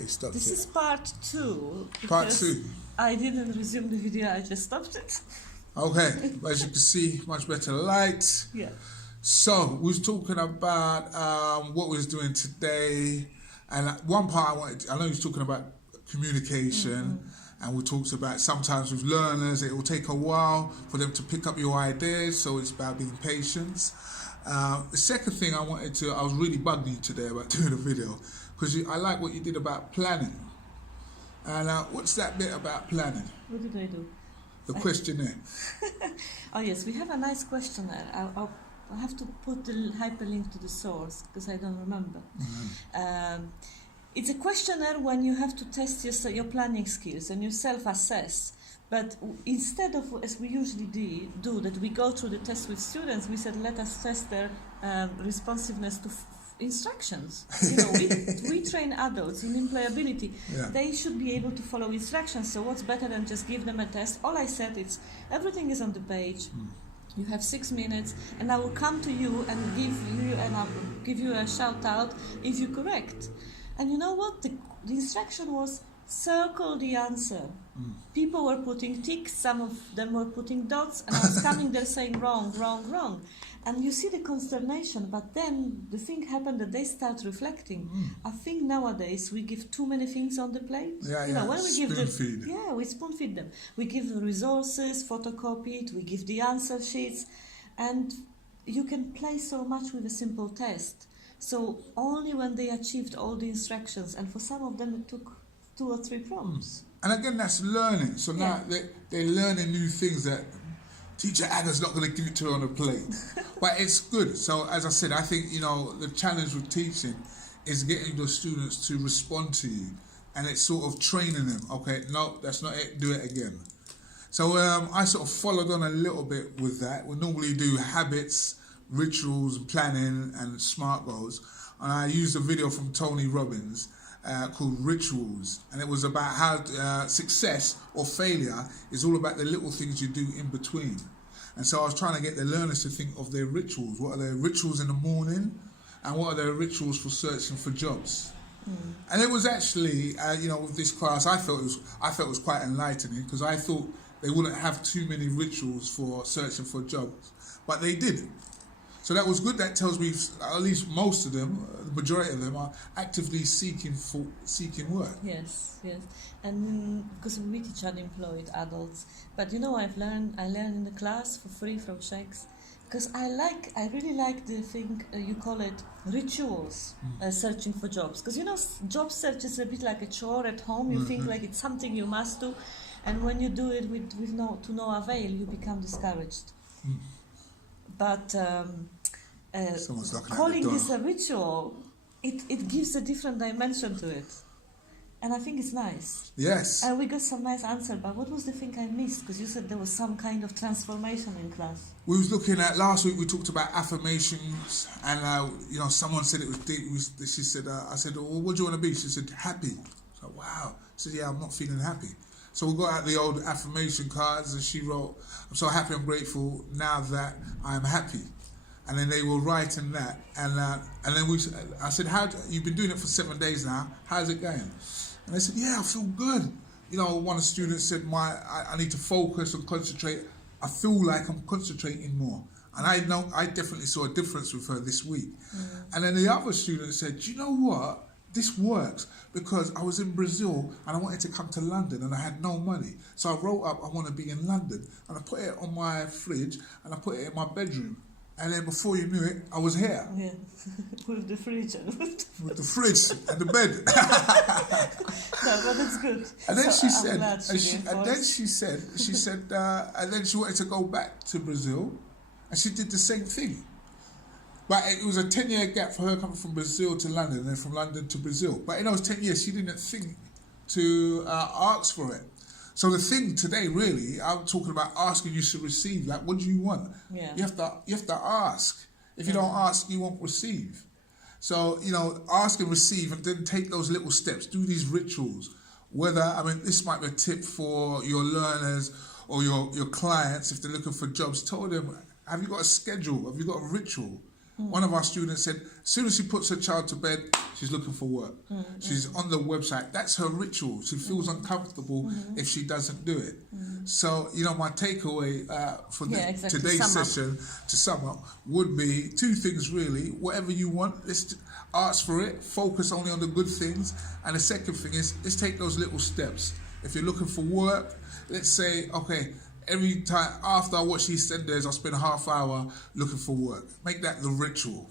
He stopped This it. is part 2. Part because 2. I didn't resume the video, I just stopped it. Okay, as you can see, much better light. Yeah. So, we was talking about what we was doing today, and one part I know you was talking about communication, and we talked about sometimes with learners, it will take a while for them to pick up your ideas, so it's about being patient. The second thing I was really bugging you today about doing a video, because I like what you did about planning. And what's that bit about planning? What did I do? The questionnaire. Oh yes, we have a nice questionnaire. I'll have to put the hyperlink to the source because I don't remember. It's a questionnaire when you have to test your planning skills and you self-assess. But instead of, as we usually do, that we go through the test with students, we said let us test their responsiveness to instructions. You know, we train adults in employability. Yeah. They should be able to follow instructions. So what's better than just give them a test? All I said is everything is on the page. You have 6 minutes, and I will come to you and give you a shout out if you're correct. And you know what? The instruction was circle the answer. People were putting ticks, some of them were putting dots, and I was coming there saying wrong, wrong, wrong. And you see the consternation, but then the thing happened that they start reflecting. I think nowadays we give too many things on the plate. Yeah, you know, when we give them, feed. yeah, we spoon feed them. We give them resources, photocopy it, we give the answer sheets, and you can play so much with a simple test. So only when they achieved all the instructions, and for some of them it took 2 or 3 prompts. And again, that's learning. So now they're learning new things that Teacher Anna's not going to give it to her on a plate. But it's good. So as I said, I think, you know, the challenge with teaching is getting your students to respond to you. And it's sort of training them. Okay, no, that's not it. Do it again. So I sort of followed on a little bit with that. We normally do habits, rituals, planning, and SMART goals. And I used a video from Tony Robbins called Rituals, and it was about how success or failure is all about the little things you do in between. And so I was trying to get the learners to think of their rituals. What are their rituals in the morning, and what are their rituals for searching for jobs? And it was actually, you know, with this class, I felt it was quite enlightening, because I thought they wouldn't have too many rituals for searching for jobs, but they did. So that was good. That tells me at least most of them, the majority of them, are actively seeking work. Yes, yes. And because we teach unemployed adults, but you know, I learned in the class for free from Shakes, because I really like the thing you call it rituals, searching for jobs. Because you know, job search is a bit like a chore at home. You think like it's something you must do, and when you do it with to no avail, you become discouraged. But calling this a ritual, it gives a different dimension to it. And I think it's nice. Yes. And we got some nice answer, but what was the thing I missed? Because you said there was some kind of transformation in class. We was looking at, last week we talked about affirmations, and you know, someone said it was deep. She said, I said, well, what do you want to be? She said, happy. I said, wow. I said, yeah, I'm not feeling happy. So we got out the old affirmation cards, and she wrote, I'm so happy and grateful now that I am happy. And then they were writing that, and then I said, you've been doing it for 7 days now, how's it going? And they said, yeah, I feel good. You know, one of the students said, I need to focus and concentrate. I feel like I'm concentrating more. And I know I definitely saw a difference with her this week. And then the other student said, do you know what? This works, because I was in Brazil and I wanted to come to London and I had no money. So I wrote up, I want to be in London, and I put it on my fridge and I put it in my bedroom. And then before you knew it, I was here. Yeah, with the fridge. With the fridge and the bed. No, but that's good. And then so she said, and then she wanted to go back to Brazil, and she did the same thing. But it was a 10-year gap for her coming from Brazil to London, and then from London to Brazil. But in those 10 years, she didn't think to ask for it. So the thing today, really, I'm talking about asking you to receive. Like, what do you want? Yeah. You have to ask. If you don't ask, you won't receive. So, you know, ask and receive, and then take those little steps. Do these rituals. This might be a tip for your learners or your clients if they're looking for jobs. Tell them, have you got a schedule? Have you got a ritual? One of our students said, as soon as she puts her child to bed, she's looking for work. She's on the website. That's her ritual. She feels uncomfortable if she doesn't do it. So, you know, my takeaway for today's session, to sum up, would be two things really. Whatever you want, let's ask for it. Focus only on the good things. And the second thing is, let's take those little steps. If you're looking for work, let's say, okay, every time after I watch EastEnders, I'll spend a half hour looking for work. Make that the ritual.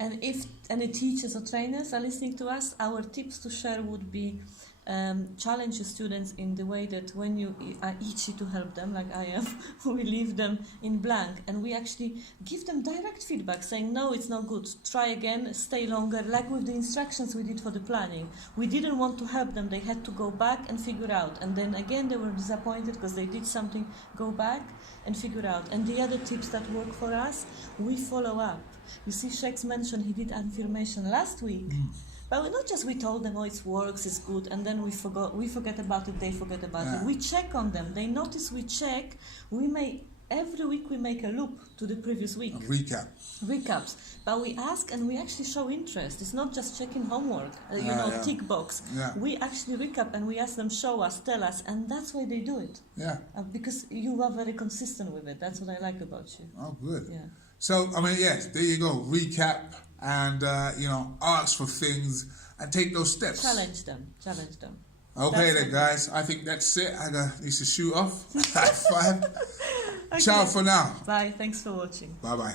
And if any teachers or trainers are listening to us, our tips to share would be challenge your students in the way that when you are itchy to help them, like I am, we leave them in blank and we actually give them direct feedback saying, no, it's not good, try again, stay longer, like with the instructions we did for the planning. We didn't want to help them, they had to go back and figure out, and then again they were disappointed because they did something, go back and figure out. And the other tips that work for us, we follow up. You see, Sheks mentioned he did affirmation last week. But not just we told them, oh, it works, it's good, and then we forget about it, they forget about it. We check on them. They notice we check. Every week we make a loop to the previous week. Recaps. But we ask and we actually show interest. It's not just checking homework, tick box. We actually recap and we ask them, show us, tell us, and that's why they do it. Because you are very consistent with it. That's what I like about you. Oh, good. Yeah. So, I mean, yes, there you go. Recap and, ask for things and take those steps. Challenge them. Okay then, guys. I think that's it. I need to shoot off. High five. Okay. Ciao for now. Bye. Thanks for watching. Bye-bye.